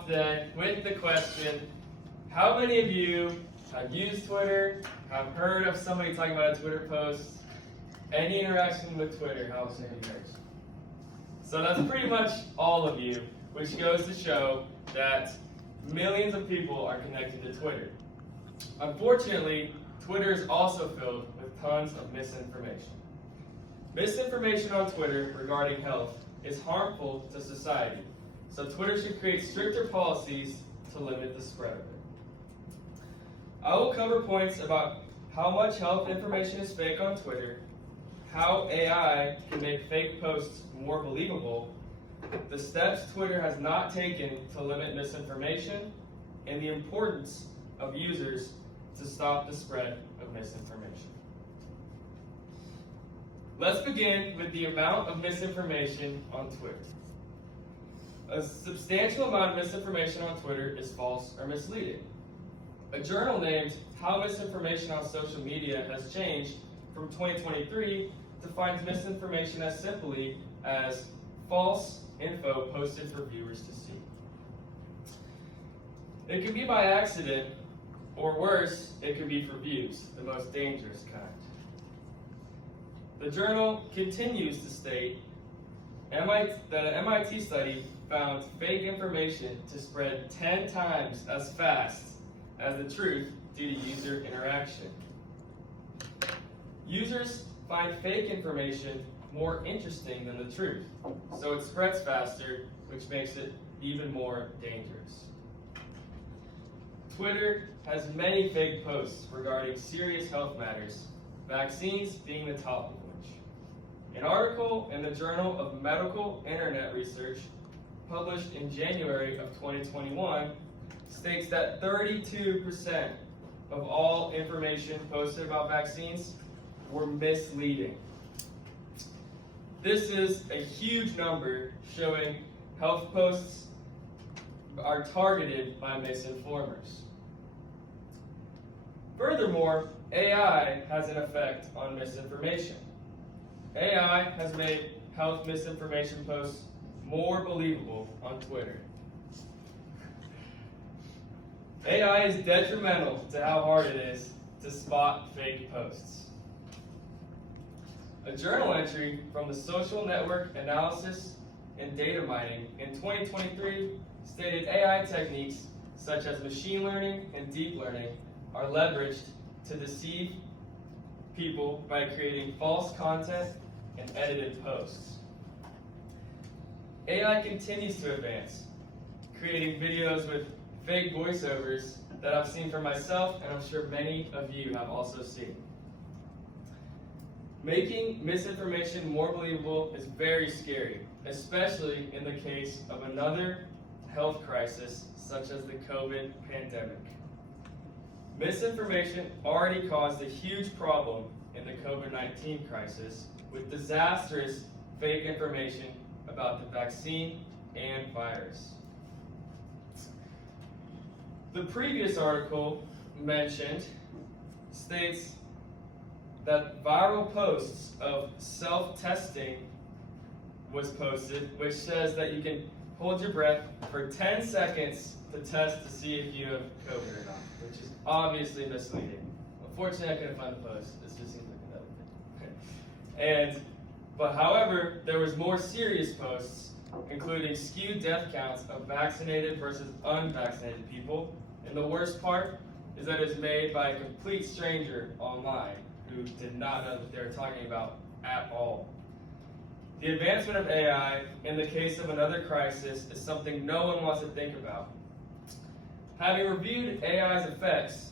off today with the question, how many of you have used Twitter, have heard of somebody talking about a Twitter post, any interaction with Twitter? How many of you guys? So that's pretty much all of you, which goes to show that millions of people are connected to Twitter. Unfortunately, Twitter is also filled with tons of misinformation. Misinformation on Twitter regarding health is harmful to society, so Twitter should create stricter policies to limit the spread of it. I will cover points about how much health information is fake on Twitter, how AI can make fake posts more believable, the steps Twitter has not taken to limit misinformation, and the importance of users to stop the spread of misinformation. Let's begin with the amount of misinformation on Twitter. A substantial amount of misinformation on Twitter is false or misleading. A journal named How Misinformation on Social Media Has Changed from 2023 defines misinformation as simply as false info posted for viewers to see. It can be by accident, or worse, it can be for views, the most dangerous kind. The journal continues to state that an MIT study found fake information to spread 10 times as fast as the truth due to user interaction. Users find fake information more interesting than the truth, so it spreads faster, which makes it even more dangerous. Twitter has many fake posts regarding serious health matters, vaccines being the top of which. An article in the Journal of Medical Internet Research, published in January of 2021, states that 32% of all information posted about vaccines were misleading. This is a huge number showing health posts are targeted by misinformers. Furthermore, AI has an effect on misinformation. AI has made health misinformation posts more believable on Twitter. AI is detrimental to how hard it is to spot fake posts. A journal entry from the Social Network Analysis and Data Mining in 2023 stated AI techniques such as machine learning and deep learning are leveraged to deceive people by creating false content and edited posts. AI continues to advance, creating videos with fake voiceovers that I've seen for myself and I'm sure many of you have also seen. Making misinformation more believable is very scary, especially in the case of another health crisis such as the COVID pandemic. Misinformation already caused a huge problem in the COVID-19 crisis with disastrous fake information about the vaccine and virus. The previous article mentioned states that viral posts of self-testing was posted, which says that you can hold your breath for 10 seconds to test to see if you have COVID or not, which is obviously misleading. Unfortunately, I couldn't find the post. This just seems like another thing. But however, there was more serious posts, including skewed death counts of vaccinated versus unvaccinated people. And the worst part is that it's made by a complete stranger online who did not know what they were talking about at all. The advancement of AI in the case of another crisis is something no one wants to think about. Having reviewed AI's effects,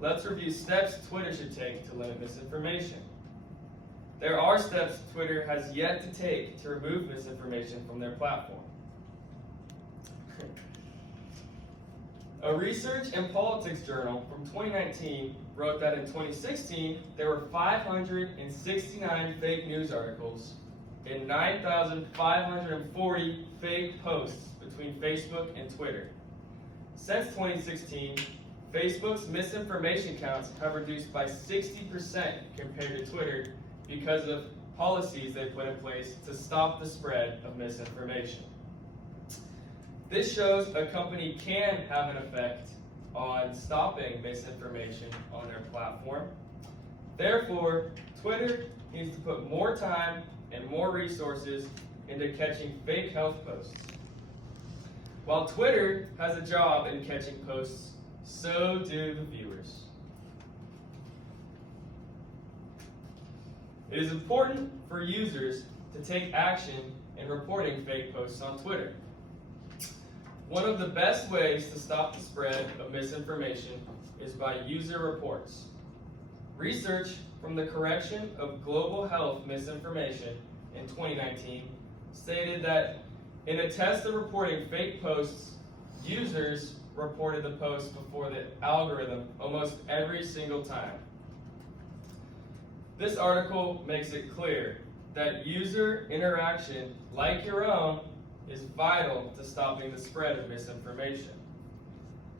let's review steps Twitter should take to limit misinformation. There are steps Twitter has yet to take to remove misinformation from their platform. A research and politics journal from 2019 wrote that in 2016, there were 569 fake news articles and 9,540 fake posts between Facebook and Twitter. Since 2016, Facebook's misinformation counts have reduced by 60% compared to Twitter because of policies they put in place to stop the spread of misinformation. This shows a company can have an effect on stopping misinformation on their platform. Therefore, Twitter needs to put more time and more resources into catching fake health posts. While Twitter has a job in catching posts, so do the viewers. It is important for users to take action in reporting fake posts on Twitter. One of the best ways to stop the spread of misinformation is by user reports. Research from the Correction of Global Health Misinformation in 2019 stated that in a test of reporting fake posts, users reported the post before the algorithm almost every single time. This article makes it clear that user interaction, like your own, is vital to stopping the spread of misinformation.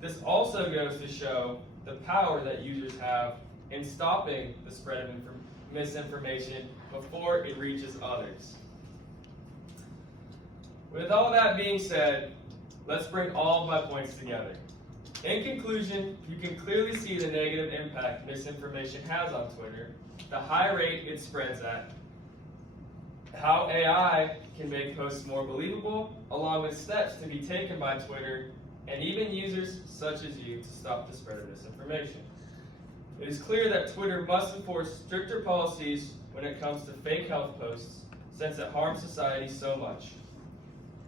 This also goes to show the power that users have in stopping the spread of misinformation before it reaches others. With all that being said, let's bring all of my points together. In conclusion, you can clearly see the negative impact misinformation has on Twitter, the high rate it spreads at, how AI can make posts more believable, along with steps to be taken by Twitter and even users such as you to stop the spread of misinformation. It is clear that Twitter must enforce stricter policies when it comes to fake health posts, since it harms society so much.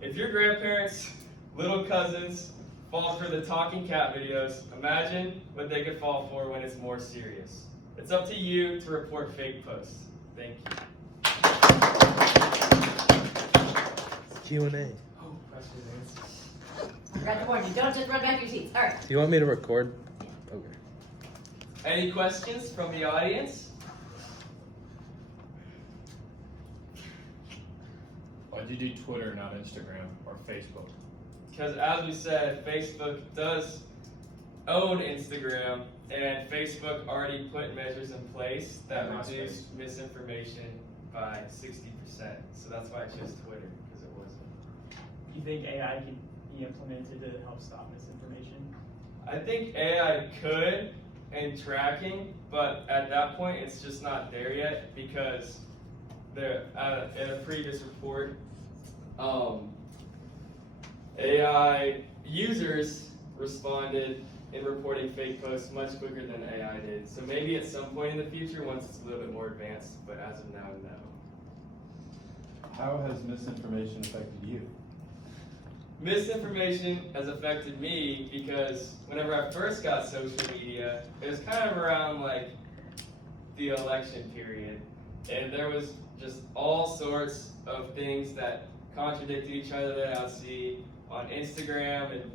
If your grandparents, little cousins, fall for the talking cat videos, imagine what they could fall for when it's more serious. It's up to you to report fake posts. Thank you. Q&A. Oh, questions and answers. I forgot to warn you, don't just run back your seats. All right. Do you want me to record? Okay. Any questions from the audience? Why'd you do Twitter, not Instagram or Facebook? Because as we said, Facebook does own Instagram, and Facebook already put measures in place that And reduce misinformation by 60%. So that's why I chose Twitter, because it wasn't. Do you think AI can be implemented to help stop misinformation? I think AI could in tracking, but at that point it's just not there yet, because in a previous report, AI users responded in reporting fake posts much quicker than AI did. So maybe at some point in the future, once it's a little bit more advanced, but as of now, no. How has misinformation affected you? Misinformation has affected me because whenever I first got social media, it was kind of around like the election period. And there was just all sorts of things that contradicted each other that I would see on Instagram and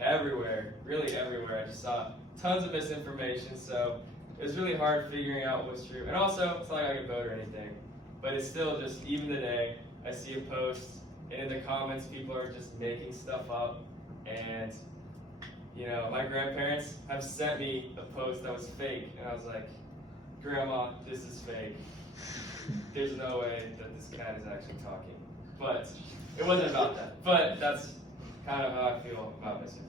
everywhere, really everywhere. I just saw tons of misinformation, so it was really hard figuring out what's true. And also, it's not like I could vote or anything, but it's still just, even today, I see a post, and in the comments, people are just making stuff up. And, you know, my grandparents have sent me a post that was fake, and I was like, Grandma, this is fake. There's no way that this cat is actually talking. But it wasn't about that. But that's kind of how I feel about misinformation.